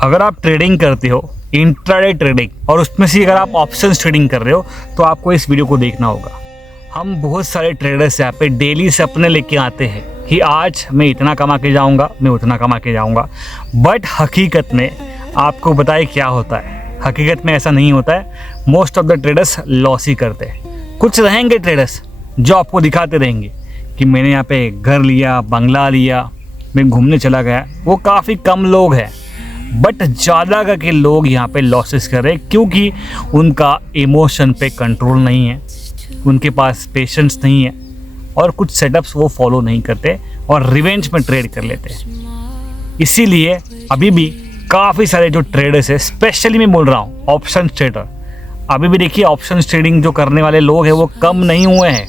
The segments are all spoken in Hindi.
अगर आप ट्रेडिंग करते हो, इंट्राडे ट्रेडिंग, और उसमें से अगर आप ऑप्शंस ट्रेडिंग कर रहे हो तो आपको इस वीडियो को देखना होगा। हम बहुत सारे ट्रेडर्स यहाँ पे डेली सपने लेके आते हैं कि आज मैं इतना कमा के जाऊँगा, मैं उतना कमा के जाऊँगा, बट हकीकत में आपको बताए क्या होता है। हकीकत में ऐसा नहीं होता है। Most of the traders loss ही करते हैं। कुछ रहेंगे ट्रेडर्स जो आपको दिखाते रहेंगे कि मैंने यहाँ पे घर लिया, बंगला लिया, मैं घूमने चला गया। वो काफ़ी कम लोग हैं, बट ज़्यादा करके लोग यहाँ पे लॉसेस कर रहे हैं क्योंकि उनका इमोशन पे कंट्रोल नहीं है, उनके पास पेशेंस नहीं है और कुछ सेटअप्स वो फॉलो नहीं करते और रिवेंज में ट्रेड कर लेते हैं। इसीलिए अभी भी काफ़ी सारे जो ट्रेडर्स हैं, स्पेशली मैं बोल रहा हूँ ऑप्शन ट्रेडर, अभी भी देखिए ऑप्शन ट्रेडिंग जो करने वाले लोग हैं वो कम नहीं हुए हैं।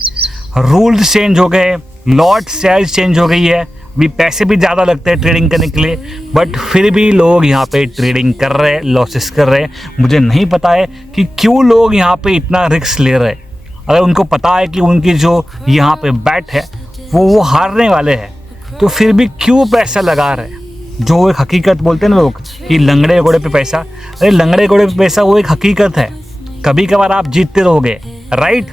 रूल्स चेंज हो गए, लॉट साइज चेंज हो गई है, अभी पैसे भी ज़्यादा लगते हैं ट्रेडिंग करने के लिए, बट फिर भी लोग यहाँ पे ट्रेडिंग कर रहे हैं, लॉसेस कर रहे हैं। मुझे नहीं पता है कि क्यों लोग यहाँ पे इतना रिस्क ले रहे हैं। अगर उनको पता है कि उनकी जो यहाँ पे बैट है वो हारने वाले हैं, तो फिर भी क्यों पैसा लगा रहे हैं। जो एक हकीकत बोलते हैं ना लोग कि लंगड़े घोड़े पे पैसा, अरे लंगड़े घोड़े पे पैसा वो एक हकीकत है। कभी कभार आप जीतते रहोगे, राइट,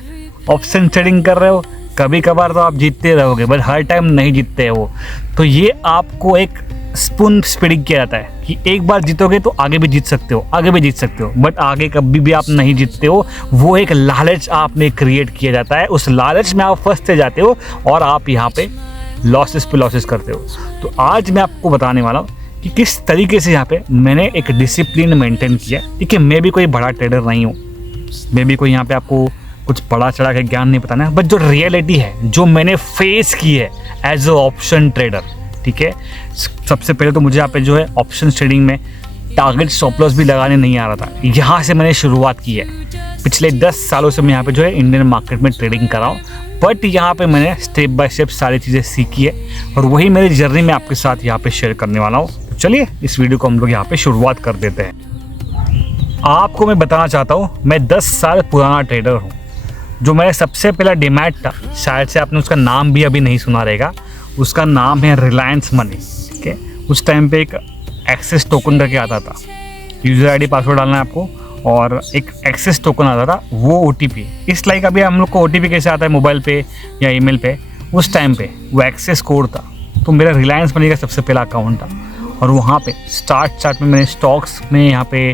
ऑप्शन ट्रेडिंग कर रहे हो, कभी कभार तो आप जीतते रहोगे, बट हर टाइम नहीं जीतते हो। तो ये आपको एक स्पून फीडिंग किया जाता है कि एक बार जीतोगे तो आगे भी जीत सकते हो, आगे भी जीत सकते हो, बट आगे कभी भी आप नहीं जीतते हो। वो एक लालच आप में क्रिएट किया जाता है, उस लालच में आप फंसते जाते हो और आप यहाँ पे लॉसेस करते हो। तो आज मैं आपको बताने वाला हूँ कि किस तरीके से यहाँ पे मैंने एक डिसिप्लिन मेंटेन किया। ठीक है, मैं भी कोई बड़ा ट्रेडर नहीं हूँ, मैं भी कोई यहाँ पे आपको कुछ बड़ा चढ़ा के ज्ञान नहीं बताना है, बट जो रियलिटी है, जो मैंने फेस की है एज अ ऑप्शन ट्रेडर। ठीक है, सबसे पहले तो मुझे यहाँ पे जो है ऑप्शन ट्रेडिंग में टारगेट स्टॉप लॉस भी लगाने नहीं आ रहा था। यहाँ से मैंने शुरुआत की है। पिछले 10 सालों से मैं यहाँ पे जो है इंडियन मार्केट में ट्रेडिंग कर रहा हूँ, बट यहाँ पे मैंने स्टेप बाय स्टेप सारी चीज़ें सीखी है और वही मेरी जर्नी में आपके साथ यहाँ पे शेयर करने वाला हूँ। तो चलिए इस वीडियो को हम लोग यहाँ पे शुरुआत कर देते हैं। आपको मैं बताना चाहता हूँ, मैं 10 साल पुराना ट्रेडर हूँ। जो मेरा सबसे पहला डीमैट था, शायद से आपने उसका नाम भी अभी नहीं सुना रहेगा, उसका नाम है रिलायंस मनी। ठीक है, उस टाइम पे एक एक्सेस टोकन करके आता था, यूज़र आईडी पासवर्ड डालना है आपको और एक एक्सेस टोकन आता था, वो OTP। इस लाइक अभी हम लोग को OTP कैसे आता है मोबाइल पे या ईमेल पे, उस टाइम पे वो एक्सेस कोड था। तो मेरा रिलायंस मनी का सबसे पहला अकाउंट था और वहाँ पे स्टार्ट में मैंने स्टॉक्स में यहाँ पे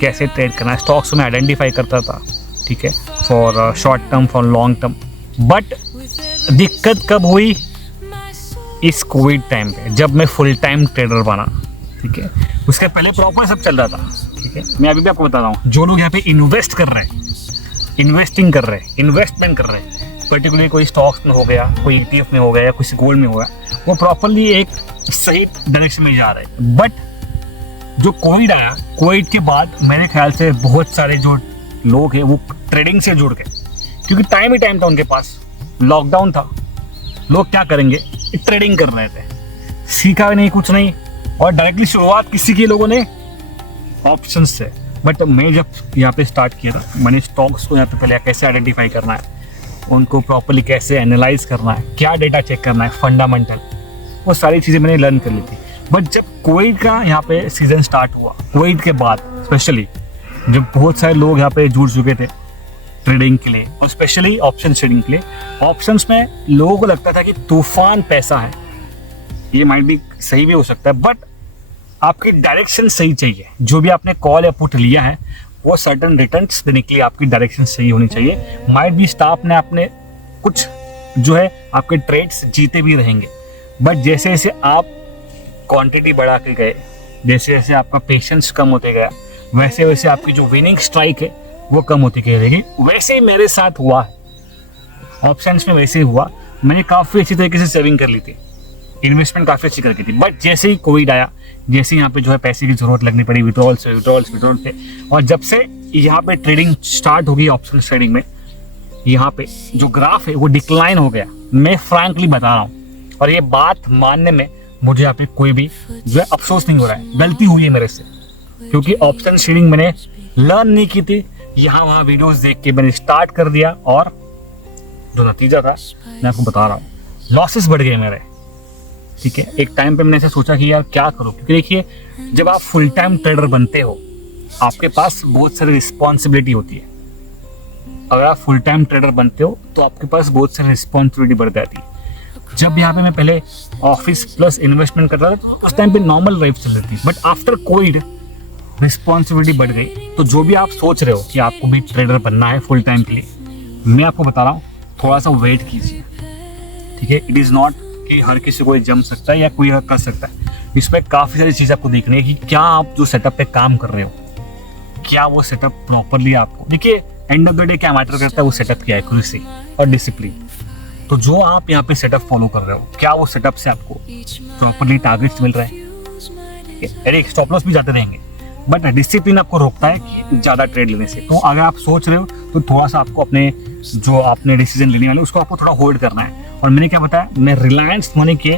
कैसे ट्रेड करना है, स्टॉक्स में आइडेंटिफाई करता था। ठीक है, for short term, for long term. But दिक्कत कब हुई, इस कोविड टाइम पे, जब मैं फुल टाइम ट्रेडर बना। ठीक है, उसके पहले प्रॉपर सब चल रहा था। ठीक है, मैं अभी भी आपको बता रहा हूँ, जो लोग यहाँ पे इन्वेस्ट कर रहे हैं, इन्वेस्टिंग कर रहे हैं, इन्वेस्टमेंट कर रहे हैं, पर्टिकुलरली कोई स्टॉक्स में हो गया, कोई ETF में हो गया या किसी गोल्ड में हो गया, वो प्रॉपरली एक सही डायरेक्शन में जा रहे हैं। बट जो कोविड आया, कोविड के बाद मेरे ख्याल से बहुत सारे जो लोग हैं वो ट्रेडिंग से जुड़ गए, क्योंकि टाइम ही टाइम था उनके पास, लॉकडाउन था, लोग क्या करेंगे, ट्रेडिंग कर रहे थे, सीखा भी नहीं, कुछ नहीं, और डायरेक्टली शुरुआत किसी की लोगों ने ऑप्शंस से। बट मैं जब यहाँ पे स्टार्ट किया था, मैंने स्टॉक्स को यहाँ पे पहले कैसे आइडेंटिफाई करना है, उनको प्रॉपरली कैसे एनालाइज करना है, क्या डेटा चेक करना है, फंडामेंटल, वो सारी चीज़ें मैंने लर्न कर ली थी। बट जब कोविड का यहाँ पे सीजन स्टार्ट हुआ, कोविड के बाद स्पेशली जब बहुत सारे लोग यहाँ पे जुड़ चुके थे ट्रेडिंग के लिए और स्पेशली ऑप्शन ट्रेडिंग के लिए, ऑप्शंस में लोगों को लगता था कि तूफान पैसा है। ये माइट भी सही भी हो सकता है, बट आपकी डायरेक्शन सही चाहिए। जो भी आपने कॉल या पुट लिया है वो सर्टन रिटर्न्स देने के लिए आपकी डायरेक्शन सही होनी चाहिए। माइट भी स्टाफ ने आपने कुछ जो है आपके ट्रेड्स जीते भी रहेंगे, बट जैसे जैसे आप क्वांटिटी बढ़ा के गए, जैसे जैसे आपका पेशेंस कम होते गया, वैसे वैसे आपकी जो विनिंग स्ट्राइक है वो कम होती गई रहेगी। वैसे ही मेरे साथ हुआ है, ऑप्शंस में वैसे ही हुआ। मैंने काफ़ी अच्छी तरीके से सेविंग कर ली थी, इन्वेस्टमेंट काफ़ी अच्छी करके थी, बट जैसे ही कोविड आया, जैसे यहाँ पे जो है पैसे की ज़रूरत लगनी पड़ी, विड्रॉल थे, और जब से यहाँ पे ट्रेडिंग स्टार्ट होगी ऑप्शन ट्रेडिंग में, यहाँ पे जो ग्राफ है वो डिक्लाइन हो गया। मैं फ्रैंकली बता रहा हूँ, और ये बात मानने में मुझे यहाँ पे कोई भी जो है अफसोस नहीं हो रहा है, गलती हुई है मेरे से, क्योंकि ऑप्शन ट्रेडिंग मैंने लर्न नहीं की थी। यहाँ वहाँ वीडियोस देख के मैंने स्टार्ट कर दिया और जो नतीजा था मैं आपको बता रहा हूँ, लॉसेस बढ़ गए मेरे। ठीक है। एक टाइम पे मैंने ऐसा सोचा कि यार क्या करूँ, क्योंकि देखिए जब आप फुल टाइम ट्रेडर बनते हो आपके पास बहुत सारी रिस्पॉन्सिबिलिटी होती है। अगर आप फुल टाइम ट्रेडर बनते हो तो आपके पास बहुत सारी रिस्पॉन्सिबिलिटी बढ़ जाती है। जब यहाँ पे मैं पहले ऑफिस प्लस इन्वेस्टमेंट करता था तो उस टाइम पे नॉर्मल लाइफ चल रही थी, बट आफ्टर कोविड रिस्पॉन्सिबिलिटी बढ़ गई। तो जो भी आप सोच रहे हो कि आपको भी ट्रेडर बनना है फुल टाइम के लिए, मैं आपको बता रहा हूँ थोड़ा सा वेट कीजिए, ठीक है। इट इज़ नॉट कि हर किसी को जम सकता है या कोई कर सकता है। इसमें काफ़ी सारी चीज़ आपको देखनी है कि क्या आप जो सेटअप पे काम कर रहे हो क्या वो सेटअप प्रॉपरली आपको, देखिए एंड ऑफ द डे क्या मैटर करता है वो सेटअप की एक्यूरेसी और डिसिप्लिन। तो जो आप यहाँ पे सेटअप फॉलो कर रहे हो क्या वो सेटअप से आपको प्रॉपरली टारगेट्स मिल रहे हैं। अरे स्टॉप लॉस भी जाते रहेंगे बट डिसिप्लिन आपको रोकता है कि ज़्यादा ट्रेड लेने से। तो अगर आप सोच रहे हो तो थोड़ा सा आपको अपने जो आपने डिसीजन लेने वाले उसको आपको थोड़ा होल्ड करना है। और मैंने क्या बताया, मैं रिलायंस मनी के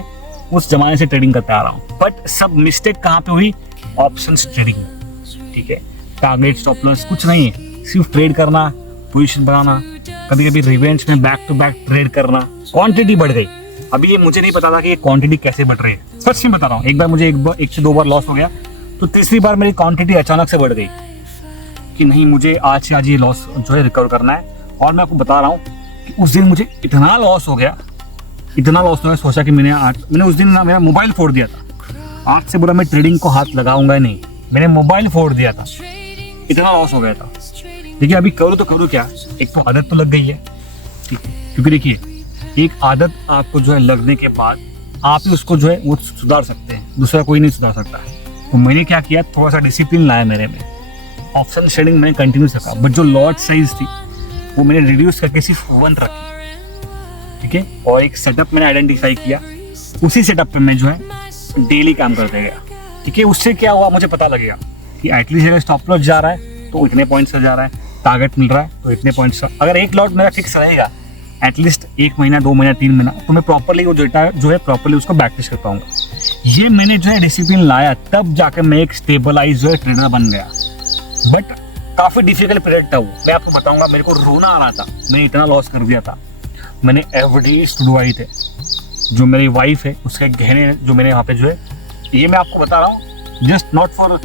उस जमाने से ट्रेडिंग करता आ रहा हूँ, बट सब मिस्टेक कहाँ पे हुई, ऑप्शंस ट्रेडिंग, ठीक है। टारगेट स्टॉप लॉस कुछ नहीं है, सिर्फ ट्रेड करना, पोजीशन बनाना, कभी कभी रिवेंज में बैक टू बैक ट्रेड करना। क्वांटिटी बढ़ गई, अभी ये मुझे नहीं पता था कि ये क्वांटिटी कैसे बढ़ रही है, सच में बता रहा हूँ। एक बार मुझे एक से दो बार लॉस हो गया, तो तीसरी बार मेरी क्वांटिटी अचानक से बढ़ गई कि नहीं मुझे आज से आज ये लॉस जो है रिकवर करना है। और मैं आपको बता रहा हूँ कि उस दिन मुझे इतना लॉस हो गया, सोचा कि मैंने उस दिन ना मेरा मोबाइल फोड़ दिया था। आज से बोला मैं ट्रेडिंग को हाथ लगाऊंगा नहीं, मैंने मोबाइल फोड़ दिया था, इतना लॉस हो गया था। देखिए अभी करूँ तो करूँ क्या, एक तो आदत तो लग गई है, ठीक है। क्योंकि देखिए एक आदत आपको जो है लगने के बाद आप ही उसको जो है वो सुधार सकते हैं, दूसरा कोई नहीं सुधार सकता है। तो मैंने क्या किया, थोड़ा सा डिसिप्लिन लाया मेरे में, ऑप्शन ट्रेडिंग मैंने कंटिन्यू रखा, बट जो लॉट साइज थी वो मैंने रिड्यूस करके सिर्फ 1 रखी, ठीक है। और एक सेटअप मैंने आइडेंटिफाई किया, उसी सेटअप पे मैं जो है डेली काम करते गया, ठीक है। उससे क्या हुआ मुझे पता लगेगा कि एटलीस्ट अगर स्टॉप लॉस जा रहा है तो इतने पॉइंट्स से जा रहा है, टारगेट मिल रहा है तो इतने पॉइंट्स। अगर एक लॉट मेरा फिक्स रहेगा एटलीस्ट 1 महीना 2 महीना 3 महीना, तो मैं प्रॉपरली वो डेटा जो है प्रॉपरली उसको बैक टेस्ट कर पाऊंगा। ये मैंने जो है डिसिप्लिन लाया, तब जाकर मैं एक स्टेबलाइज जो है ट्रेडर बन गया। बट काफ़ी डिफिकल्ट पीरियड था वो, मैं आपको बताऊंगा। मेरे को रोना आ रहा था, मैंने इतना लॉस कर दिया था। मैंने एफडी छुड़वाई थे, जो मेरी वाइफ है उसके गहने जो मैंने यहाँ पे जो है, ये मैं आपको बता रहा हूँ जस्ट नॉट फॉर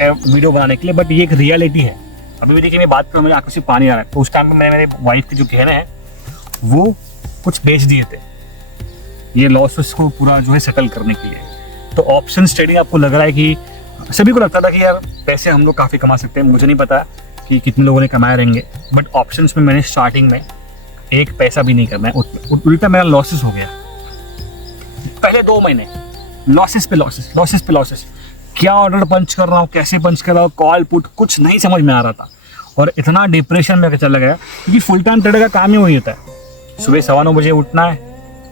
वीडियो बनाने के लिए, बट ये एक रियलिटी है। अभी भी देखिए मैं बात करूँ, मेरे आंखों से पानी आ रहा है। तो उस टाइम पे मैंने मेरे वाइफ के जो गहने हैं वो कुछ बेच दिए थे, ये लॉसेस को पूरा जो है सेटल करने के लिए। तो ऑप्शंस ट्रेडिंग आपको लग रहा है कि सभी को लगता था कि यार पैसे हम लोग काफ़ी कमा सकते हैं, मुझे नहीं पता कि कितने लोगों ने कमाए रहेंगे, बट ऑप्शंस में मैंने स्टार्टिंग में 1 पैसा भी नहीं करना है, उल्टा मेरा लॉसेस हो गया। पहले 2 महीने लॉसेस पे लॉसेस, क्या ऑर्डर पंच कर रहा हूँ, कैसे पंच कर रहा हूँ, कॉल पुट कुछ नहीं समझ में आ रहा था और इतना डिप्रेशन में चला गया। क्योंकि फुल टाइम ट्रेडर का काम ही वही होता है, सुबह 9:15 बजे उठना है,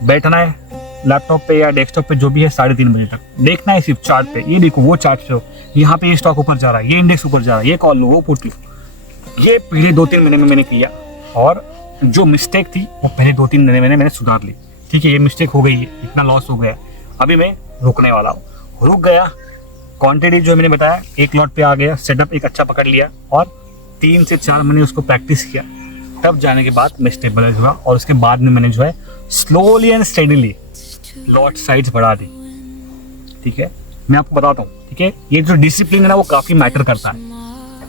बैठना है लैपटॉप पे या डेस्कटॉप पे जो भी है 3:30 बजे तक, देखना है सिर्फ चार्ट पे, ये देखो वो चार्ट पे हो, यहाँ पे ये स्टॉक ऊपर जा रहा है, ये इंडेक्स ऊपर जा रहा है, ये कॉल लो वो पुट लो। ये पहले 2-3 महीने में मैंने किया और जो मिस्टेक थी वो पहले 2-3 महीने मैंने सुधार ली, ठीक है। ये मिस्टेक हो गई है, इतना लॉस हो गया, अभी मैं रुकने वाला हूँ। रुक गया, क्वांटिटी जो मैंने बताया 1 लॉट पे आ गया, सेटअप एक अच्छा पकड़ लिया और 3 से 4 महीने उसको प्रैक्टिस किया, तब जाने के बाद मैं स्टेबलाइज हुआ। और उसके बाद में मैंने जो है slowly and steadily lot size बढ़ा दी, ठीक है। मैं आपको बताता हूँ, ठीक है, ये जो डिसिप्लिन है ना वो काफ़ी मैटर करता है।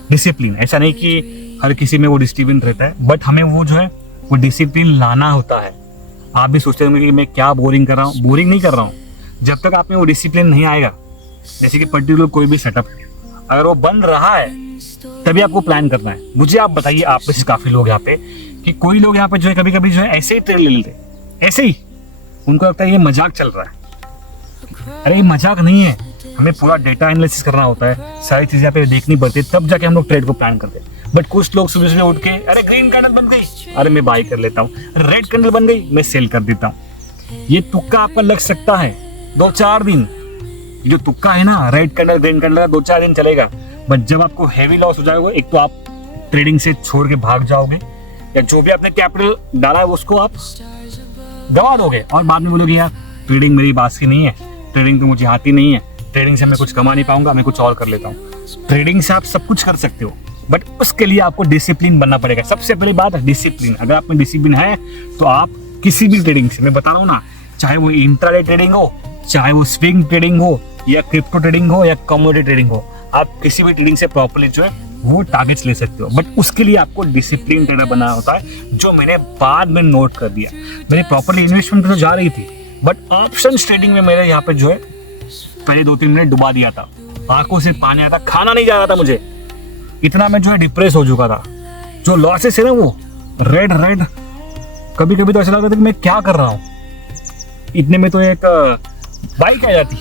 डिसिप्लिन ऐसा नहीं कि हर किसी में वो डिसिप्लिन रहता है, बट हमें वो जो है वो डिसिप्लिन लाना होता है। आप भी सोचते होंगे कि मैं क्या बोरिंग कर रहा हूँ, बोरिंग नहीं कर रहा हूँ। जब तक आप में वो डिसिप्लिन नहीं आएगा, जैसे कि पर्टिकुलर कोई भी सेटअप अगर वो बन रहा है तभी आपको प्लान करना है। मुझे आप बताइए, आप में से काफ़ी लोग यहाँ पे कि कोई लोग यहाँ पे जो है कभी कभी जो है ऐसे ही ट्रेड ले लेते, ऐसे ही उनको लगता है ये मजाक चल रहा है। अरे ये मजाक नहीं है, हमें पूरा डेटा एनालिसिस करना होता है, सारी चीज़ें यहाँ पे देखनी पड़ती है, तब जाके हम लोग ट्रेड को प्लान करते हैं। बट कुछ लोग सुबह सुबह उठ के अरे ग्रीन कैंडल बन गई, अरे मैं बाई कर लेता हूँ, रेड कैंडल बन गई मैं सेल कर देता हूँ। ये तुक्का आपका लग सकता है 2-4 दिन, जो तुक्का है ना रेड कैंडल ग्रीन कैंडल का 2-4 दिन चलेगा, बट जब आपको हैवी लॉस हो जाएगा, एक तो आप ट्रेडिंग से छोड़ के भाग जाओगे या जो भी आपने कैपिटल डाला है उसको आप गवा दोगे और बाद में बोलोगे यार ट्रेडिंग मेरी बात की नहीं है, ट्रेडिंग तो मुझे आती नहीं है, ट्रेडिंग से मैं कुछ कमा नहीं पाऊंगा, मैं कुछ और कर लेता हूँ। ट्रेडिंग से आप सब कुछ कर सकते हो, बट उसके लिए आपको डिसिप्लिन बनना पड़ेगा। सबसे पहली बात है डिसिप्लिन। अगर आप में डिसिप्लिन है तो आप किसी भी ट्रेडिंग से, मैं बता रहा हूँ ना, चाहे वो इंट्राडे ट्रेडिंग हो चाहे वो स्विंग ट्रेडिंग हो या क्रिप्टो ट्रेडिंग हो या कमोडिटी ट्रेडिंग हो, आप किसी भी ट्रेडिंग से प्रॉपर्ली जो है वो टारगेट्स ले सकते हो। बट उसके लिए आपको डिसिप्लिन ट्रेडर बनाना होता है, जो मैंने बाद में नोट कर दिया। मेरी प्रॉपर्ली इन्वेस्टमेंट तो जा रही थी, बट ऑप्शन ट्रेडिंग में मेरे यहाँ पे जो है पहले 2-3 मिनट डुबा दिया था, आंखों से पानी आया था, खाना नहीं जा रहा था मुझे, इतना मैं जो है डिप्रेस हो चुका था। जो लॉसेस है ना वो रेड कभी कभी तो ऐसा लगता था कि मैं क्या कर रहा हूँ। इतने में तो एक बाइक आ जाती,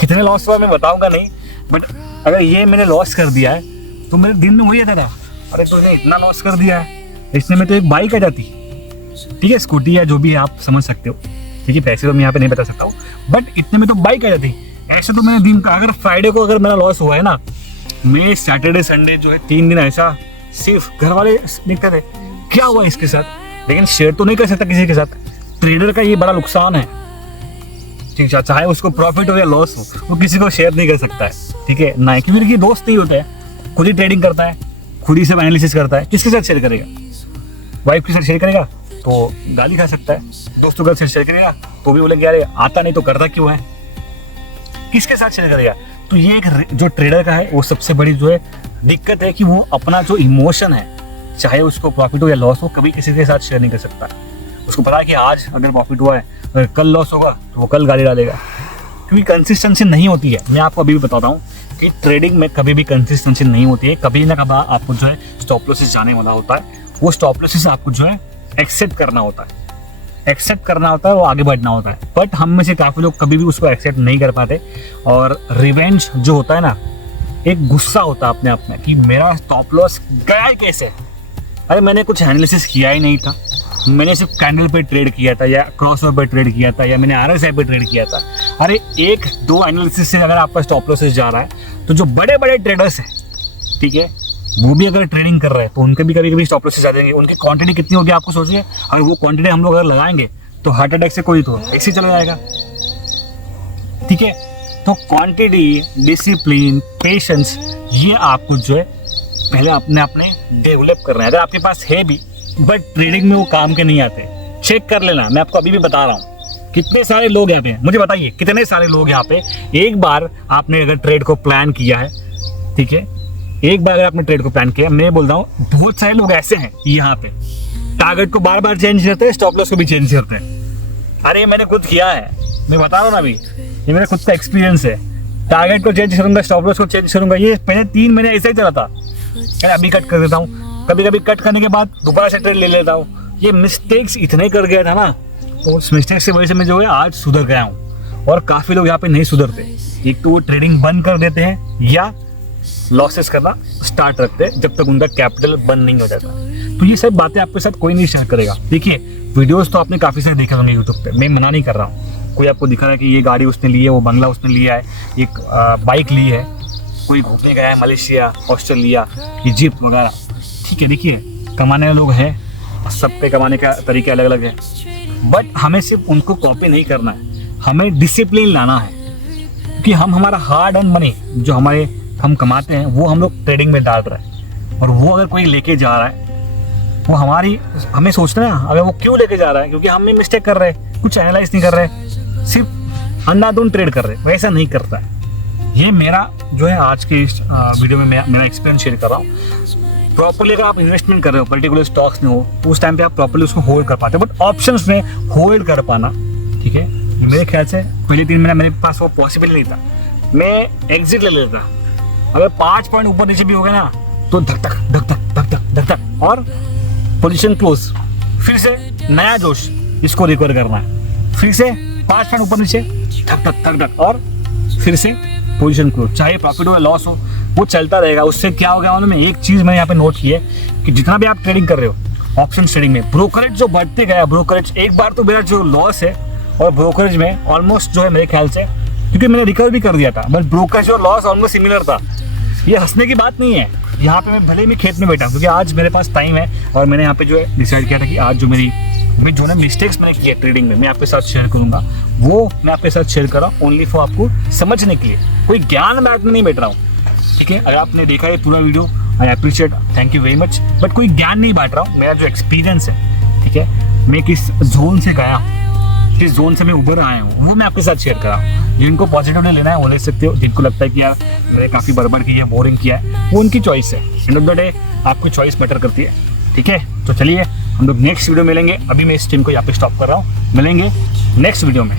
कितने लॉस हुआ मैं बताऊंगा नहीं, बट अगर ये मैंने लॉस कर दिया है तो मेरे दिन में वही आता था, अरे तूने इतना लॉस कर दिया है, इसने में तो एक बाइक आ जाती, ठीक है, स्कूटी या जो भी आप समझ सकते हो, ठीक है, पैसे तो मैं यहाँ पे नहीं बता सकता हूँ, बट इतने में तो बाइक आ जाती। ऐसे तो मैंने दिन का अगर फ्राइडे को अगर मेरा लॉस हुआ है ना, मैं सैटरडे संडे जो है 3 दिन ऐसा सिर्फ घर वाले देखते थे क्या हुआ इसके साथ, लेकिन शेयर तो नहीं कर सकता किसी के साथ। ट्रेडर का ये बड़ा नुकसान है, ठीक है, चाहे उसको प्रॉफिट हो या लॉस हो, वो किसी को शेयर नहीं कर सकता है, ठीक है ना, क्योंकि उनके दोस्त नहीं होते हैं, खुद ही ट्रेडिंग करता है, खुद ही सब एनालिसिस करता है, किसके साथ शेयर करेगा? वाइफ के साथ शेयर करेगा तो गाली खा सकता है, दोस्तों के साथ शेयर करेगा तो भी बोलेंगे यार आता नहीं तो करता क्यों है, किसके साथ शेयर करेगा? तो ये एक जो ट्रेडर का है वो सबसे बड़ी जो है दिक्कत है कि वो अपना जो इमोशन है, चाहे उसको प्रॉफिट हो या लॉस हो, कभी किसी के साथ शेयर नहीं कर सकता। उसको पता है कि आज अगर प्रॉफिट हुआ है, अगर कल लॉस होगा तो वो कल गाली डालेगा, क्योंकि कंसिस्टेंसी नहीं होती है। मैं आपको अभी भी बताता हूँ कि ट्रेडिंग में कभी भी कंसिस्टेंसी नहीं होती है, कभी ना कभी आपको जो है स्टॉप लॉसेस जाने वाला होता है, वो स्टॉप लॉसेस आपको जो है एक्सेप्ट करना होता है, वो आगे बढ़ना होता है। बट हम में से काफ़ी लोग कभी भी उसको एक्सेप्ट नहीं कर पाते, और रिवेंज जो होता है ना, एक गुस्सा होता है अपने आप में कि मेरा स्टॉप लॉस गया ही कैसे, अरे मैंने कुछ एनालिसिस किया ही नहीं था, मैंने सिर्फ कैंडल पे ट्रेड किया था या क्रॉसओवर पे ट्रेड किया था या मैंने RSI पे ट्रेड किया था। अरे 1-2 एनालिसिस से अगर आपका स्टॉप लॉसेस जा रहा है, तो जो बड़े बड़े ट्रेडर्स हैं, ठीक है, वो भी अगर ट्रेडिंग कर रहे हैं तो उनके भी कभी कभी स्टॉप लॉसेस आ जाएंगे। उनकी क्वांटिटी कितनी होगी आपको सोचिए, अगर वो क्वांटिटी हम लोग अगर लगाएंगे तो हार्ट अटैक से कोई तो ऐसे चला जाएगा, ठीक है। तो क्वांटिटी, डिसिप्लिन, पेशेंस, ये आपको जो है पहले अपने डेवलप करना है। अगर आपके पास है भी, बट ट्रेडिंग में वो काम के नहीं आते, चेक कर लेना। मैं आपको अभी भी बता रहा हूँ, कितने सारे लोग यहाँ पे, मुझे बताइए कितने सारे लोग यहाँ पे, एक बार आपने अगर ट्रेड को प्लान किया है, ठीक है, एक बार अगर आपने ट्रेड को प्लान किया, मैं बोल रहा हूँ बहुत सारे लोग ऐसे हैं यहाँ पे, टारगेट को बार बार चेंज करते हैं, स्टॉप लॉस को भी चेंज करते हैं। अरे ये मैंने खुद किया है, मैं बता रहा हूँ ना अभी, ये मेरा खुद का एक्सपीरियंस है। टारगेट को चेंज करूंगा, स्टॉप लॉस को चेंज करूंगा, ये पहले 3 महीने ऐसा ही चला था। अभी कट कर देता हूँ, कभी कभी कट करने के बाद दोबारा से ट्रेड ले लेता हूँ। ये मिस्टेक्स इतने कर गया था ना, तो उस मिस्टेक्स की वजह से मैं जो है आज सुधर गया हूँ। और काफ़ी लोग यहाँ पे नहीं सुधरते, एक तो वो ट्रेडिंग बंद कर देते हैं या लॉसेस करना स्टार्ट रखते हैं जब तक उनका कैपिटल बंद नहीं हो जाता। तो ये सब बातें आपके साथ कोई नहीं शेयर करेगा। देखिए वीडियोस तो आपने काफ़ी सारे देखे होंगे यूट्यूब पे, मैं मना नहीं कर रहा हूँ। कोई आपको दिखा रहा है कि ये गाड़ी उसने ली है, वो बंगला उसने लिया है, एक बाइक ली है, कोई घूमने गया है मलेशिया, ऑस्ट्रेलिया, इजिप्ट वगैरह, ठीक है। देखिए कमाने वाले लोग हैं, सबके कमाने का तरीका अलग अलग है, बट हमें सिर्फ उनको कॉपी नहीं करना है, हमें डिसिप्लिन लाना है। क्योंकि हम हमारा हार्ड अर्न मनी जो हम कमाते हैं वो हम लोग ट्रेडिंग में डाल रहे हैं, और वो अगर कोई लेके जा रहा है, वो हमें सोचना है अगर वो क्यों लेके जा रहा है, क्योंकि हम ही मिस्टेक कर रहे हैं, कुछ एनालाइज नहीं कर रहे, सिर्फ अंधाधुंध ट्रेड कर रहे, वैसा नहीं करता है। ये मेरा जो है आज के इस वीडियो में मेरा एक्सपीरियंस शेयर कर रहा हूँ। प्रॉपर्ली अगर आप इन्वेस्टमेंट कर रहे हो पर्टिकुलर स्टॉक्स में हो, तो उस टाइम पे आप प्रॉपर्ली उसको होल्ड कर पाते हो, बट ऑप्शंस में होल्ड कर पाना, ठीक है, मेरे ख्याल से पहले 3 महीने मेरे पास वो पॉसिबल नहीं था, मैं एग्जिट ले लेता। अगर 5 पॉइंट ऊपर नीचे भी हो गया ना, तो धक धक धक धक धक धक धक धक और पोजीशन क्लोज, फिर से नया जोश, इसको रिकवर करना है, फिर से 5 पॉइंट ऊपर नीचे धक धक धक धक और फिर से पोजीशन क्लोज। चाहे प्रॉफिट हो या लॉस हो, वो चलता रहेगा। उससे क्या हो गया मालूम है, एक चीज मैंने यहाँ पे नोट की है कि जितना भी आप ट्रेडिंग कर रहे हो ऑप्शन ट्रेडिंग में, ब्रोकरेज जो बढ़ते गया, ब्रोकरेज एक बार तो मेरा जो लॉस है और ब्रोकरेज में ऑलमोस्ट जो है मेरे ख्याल से, क्योंकि मैंने रिकवर भी कर दिया था, बट ब्रोकरेज और लॉस ऑलमोस्ट सिमिलर था। ये हंसने की बात नहीं है, यहाँ पे मैं भले ही खेत में बैठा हूँ, क्योंकि आज मेरे पास टाइम है और मैंने यहाँ पे जो है डिसाइड किया था कि आज जो मैं जो ना मिस्टेक्स मैंने किए ट्रेडिंग में, मैं आपके साथ शेयर करूंगा। वो मैं आपके साथ शेयर कर रहा हूँ ओनली फॉर आपको समझने के लिए, कोई ज्ञान बांटने नहीं बैठ रहा हूँ, ठीक है। अगर आपने देखा ये पूरा video, I appreciate, thank you very much, but कोई ज्ञान नहीं बांट रहा हूँ, मेरा जो एक्सपीरियंस है, ठीक है, मैं किस जोन से गया, जिस जोन से मैं उभर आया हूँ वो मैं आपके साथ शेयर कर रहा हूँ। जिनको पॉजिटिवली लेना है वो ले सकते हो, जिनको लगता है कि यार मैंने काफ़ी बर्बाद की है, बोरिंग किया है, वो उनकी चॉइस है। एंड ऑफ द डे आपकी चॉइस मैटर करती है। ठीक है, तो चलिए हम लोग नेक्स्ट वीडियो मिलेंगे। अभी मैं इस स्ट्रीम को यहाँ पे स्टॉप कर रहा हूँ, मिलेंगे नेक्स्ट वीडियो में।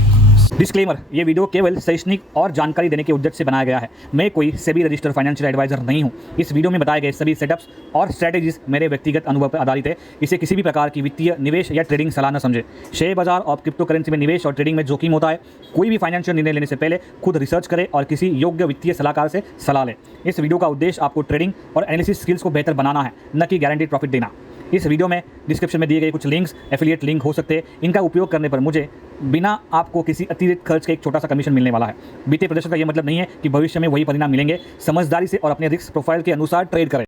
डिस्क्लेमर, ये वीडियो केवल शैक्षणिक और जानकारी देने के उद्देश्य से बनाया गया है। मैं कोई सेबी रजिस्टर्ड फाइनेंशियल एडवाइजर नहीं हूँ। इस वीडियो में बताए गए सभी सेटअप्स और स्ट्रैटेजीज मेरे व्यक्तिगत अनुभव पर आधारित है। इसे किसी भी प्रकार की वित्तीय निवेश या ट्रेडिंग सलाह न समझे। शेयर बाजार और क्रिप्टो करेंसी में निवेश और ट्रेडिंग में जोखिम होता है। कोई भी फाइनेंशियल निर्णय लेने से पहले खुद रिसर्च करें और किसी योग्य वित्तीय सलाहकार से सलाह लें। इस वीडियो का उद्देश्य आपको ट्रेडिंग और एनालिसिस स्किल्स को बेहतर बनाना है, न कि गारंटीड प्रॉफिट देना। इस वीडियो में डिस्क्रिप्शन में दिए गए कुछ लिंक्स एफिलिएट लिंक हो सकते हैं। इनका उपयोग करने पर मुझे बिना आपको किसी अतिरिक्त खर्च के एक छोटा सा कमीशन मिलने वाला है। बीते प्रदर्शन का यह मतलब नहीं है कि भविष्य में वही परिणाम मिलेंगे। समझदारी से और अपने रिस्क प्रोफाइल के अनुसार ट्रेड करें।